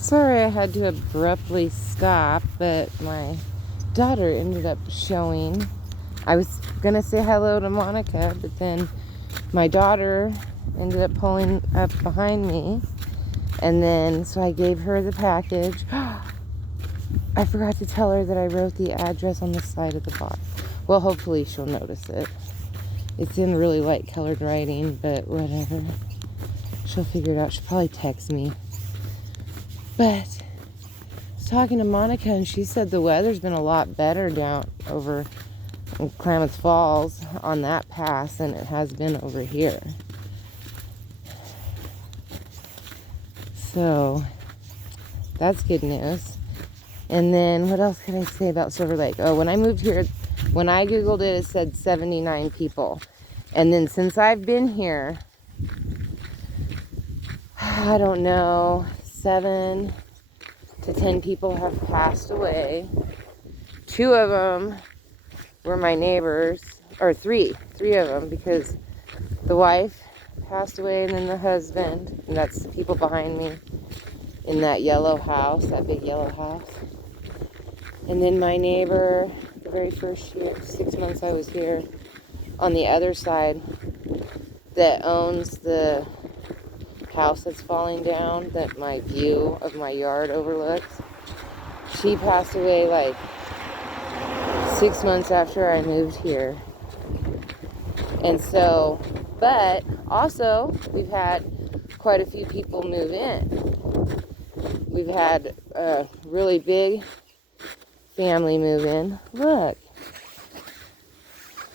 Sorry I had to abruptly stop, but my daughter ended up showing. I was going to say hello to Monica, but then my daughter ended up pulling up behind me. And then, so I gave her the package. I forgot to tell her that I wrote the address on the side of the box. Well, hopefully she'll notice it. It's in really light colored writing, but whatever. She'll figure it out. She'll probably text me. But I was talking to Monica, and she said the weather's been a lot better down over in Klamath Falls on that pass than it has been over here. So that's good news. And then what else can I say about Silver Lake? Oh, when I moved here, when I Googled it, it said 79 people. And then since I've been here, I don't know, 7 to 10 people have passed away. 2 of them were my neighbors, or three of them, because the wife passed away and then the husband, and that's the people behind me in that yellow house, that big yellow house. And then my neighbor, the very first year, 6 months I was here, on the other side, that owns the house that's falling down, that my view of my yard overlooks. She passed away like 6 months after I moved here. And so, but also we've had quite a few people move in. We've had a really big family move in. Look,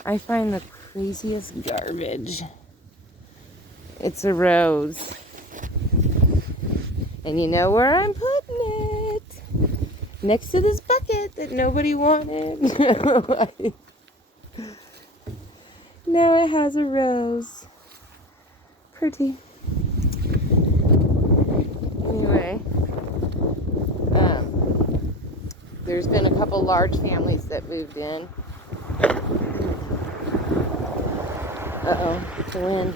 I find the craziest garbage. It's a rose. And you know where I'm putting it? Next to this bucket that nobody wanted. Now it has a rose. Pretty. Anyway, there's been a couple large families that moved in. Uh-oh, the wind.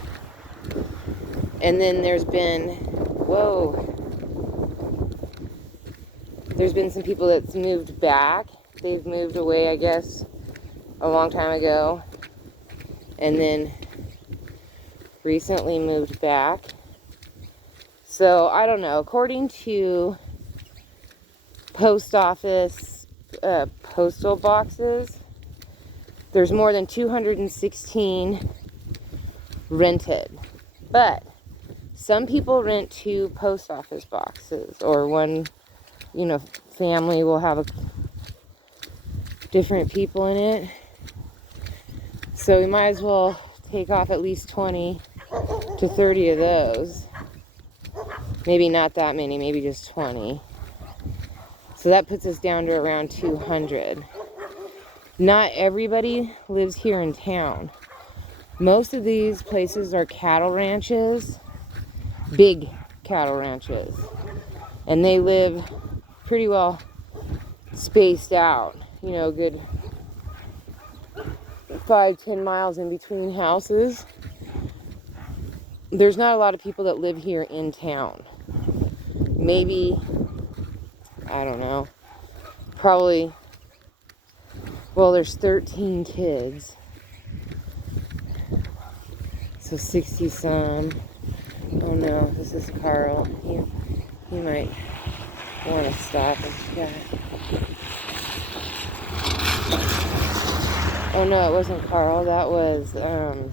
And then there's been, there's been some people that's moved back. They've moved away, I guess, a long time ago. And then recently moved back. So, I don't know. According to post office postal boxes, there's more than 216 rented. But some people rent 2 post office boxes, or one, family will have different people in it. So we might as well take off at least 20 to 30 of those. Maybe not that many, maybe just 20. So that puts us down to around 200. Not everybody lives here in town. Most of these places are cattle ranches, big cattle ranches. And they live pretty well spaced out, good 5-10 miles in between houses. There's not a lot of people that live here in town. Maybe, I don't know, probably, there's 13 kids. So 60 some. Oh no, this is Carl. He might want to stop and chat. Oh no, it wasn't Carl. That was, the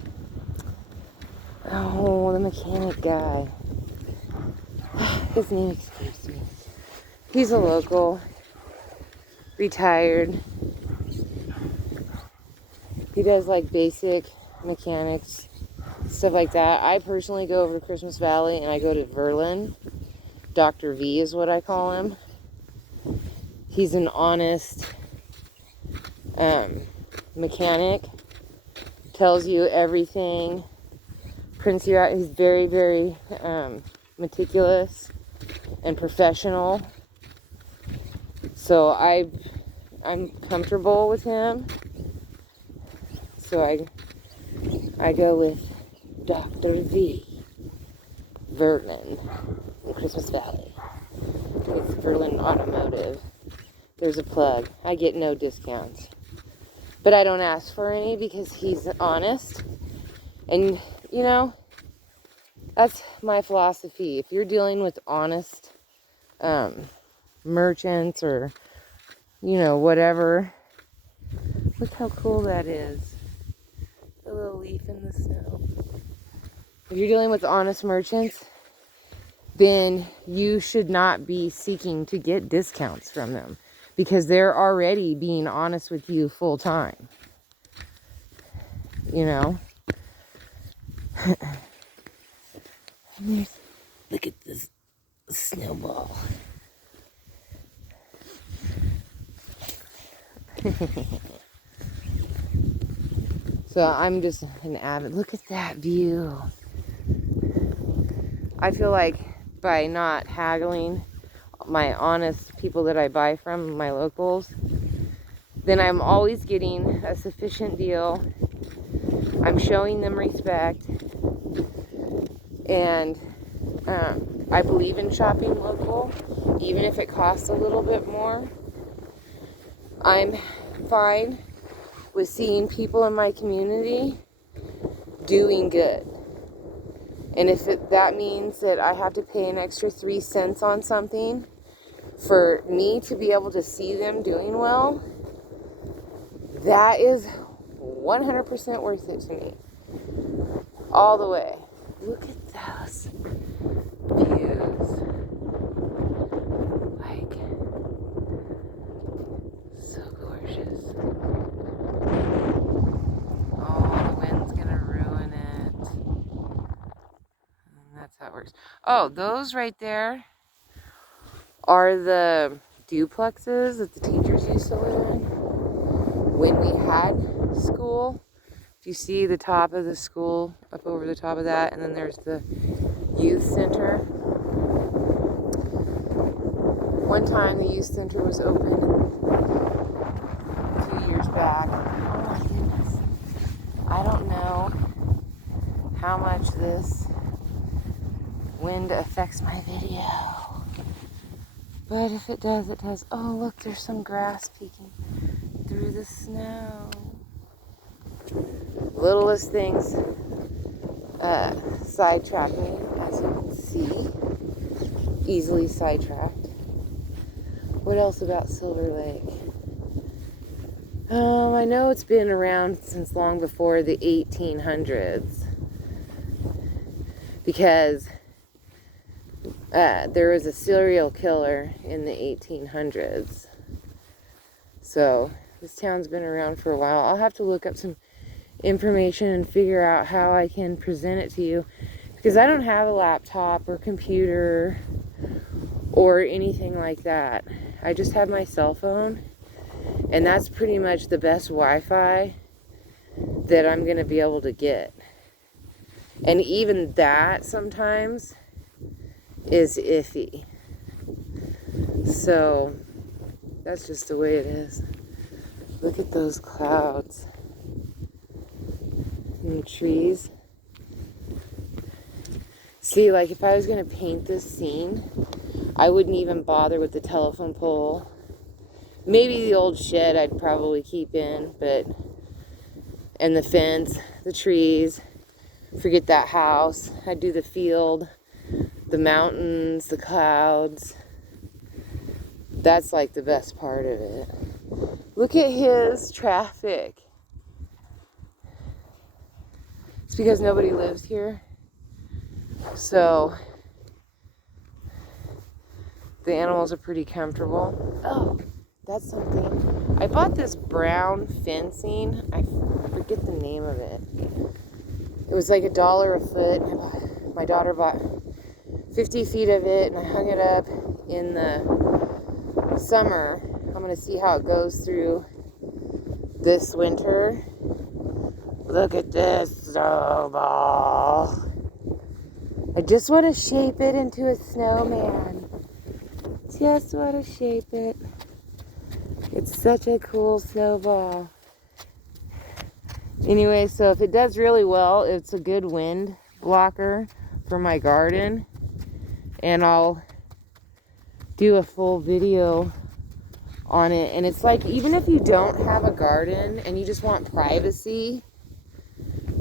mechanic guy. His name escapes me. He's a local, retired. He does like basic mechanics, stuff like that. I personally go over to Christmas Valley and I go to Verlin. Dr. V is what I call him. He's an honest mechanic. Tells you everything. Prints you out. He's very, very meticulous and professional. So I'm comfortable with him. So I go with Dr. V. Vernon in Christmas Valley. contract with Berlin Automotive. There's a plug. I get no discounts. But I don't ask for any because he's honest. And, you know, that's my philosophy. If you're dealing with honest merchants or, you know, whatever. Look how cool that is. A little leaf in the snow. If you're dealing with honest merchants, then you should not be seeking to get discounts from them because they're already being honest with you full time. You know? Look at this snowball. So I'm just an avid. Look at that view. I feel like by not haggling my honest people that I buy from, my locals, then I'm always getting a sufficient deal. I'm showing them respect. And I believe in shopping local, even if it costs a little bit more. I'm fine with seeing people in my community doing good. And if that means that I have to pay an extra 3 cents on something for me to be able to see them doing well, that is 100% worth it to me. All the way. Look at those views. Like, so gorgeous. Oh, the wind's gonna ruin it. And that's how it works. Oh, those right there are the duplexes that the teachers used to live in when we had school. If you see the top of the school up over the top of that, and then there's the youth center. One time the youth center was open a few years back. Oh my goodness. I don't know how much this wind affects my video. But if it does, it does. Oh, look, there's some grass peeking through the snow. Littlest things sidetrack me, as you can see. Easily sidetracked. What else about Silver Lake? I know it's been around since long before the 1800s. Because there was a serial killer in the 1800s. So this town's been around for a while. I'll have to look up some information and figure out how I can present it to you, because I don't have a laptop or computer or anything like that. I just have my cell phone, and that's pretty much the best Wi-Fi that I'm going to be able to get. And even that sometimes is iffy. So that's just the way it is. Look at those clouds and the trees. See, like if I was going to paint this scene, I wouldn't even bother with the telephone pole. Maybe the old shed I'd probably keep in, and the fence, the trees. Forget that house. I'd do the field, the mountains, the clouds. That's like the best part of it. Look at his traffic. It's because nobody lives here. So the animals are pretty comfortable. Oh, that's something. I bought this brown fencing. I forget the name of it. It was like $1 a foot. My daughter bought 50 feet of it, and I hung it up in the summer. I'm going to see how it goes through this winter. Look at this snowball. I just want to shape it into a snowman. Just want to shape it. It's such a cool snowball. Anyway, so if it does really well, it's a good wind blocker for my garden. And I'll do a full video on it. And it's like, even if you don't have a garden and you just want privacy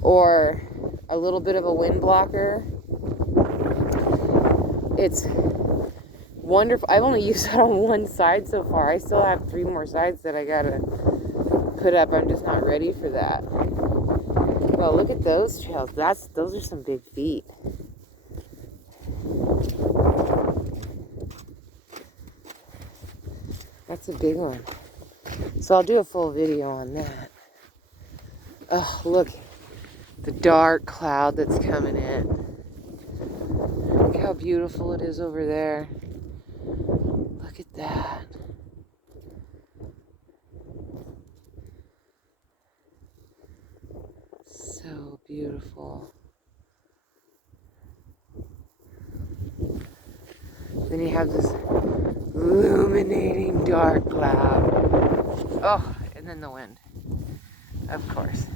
or a little bit of a wind blocker, it's wonderful. I've only used it on one side so far. I still have 3 more sides that I gotta put up. I'm just not ready for that. Well, look at those trails. Those are some big feet. That's a big one. So I'll do a full video on that. Oh, look. The dark cloud that's coming in. Look how beautiful it is over there. Look at that. So beautiful. Then you have this illuminating dark cloud. Oh, and then the wind, of course.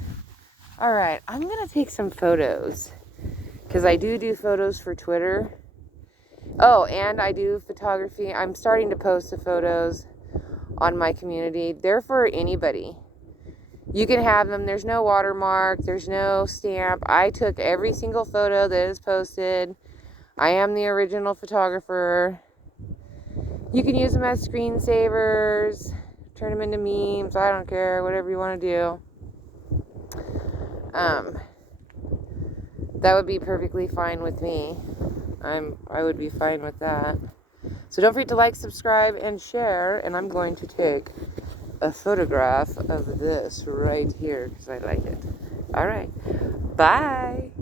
All right, I'm gonna take some photos because I do photos for Twitter. Oh, and I do photography. I'm starting to post the photos on my community. They're for anybody. You can have them. There's no watermark. There's no stamp. I took every single photo that is posted. I am the original photographer. You can use them as screensavers, turn them into memes. I don't care. Whatever you want to do. That would be perfectly fine with me. I would be fine with that. So don't forget to like, subscribe, and share. And I'm going to take a photograph of this right here because I like it. All right. Bye.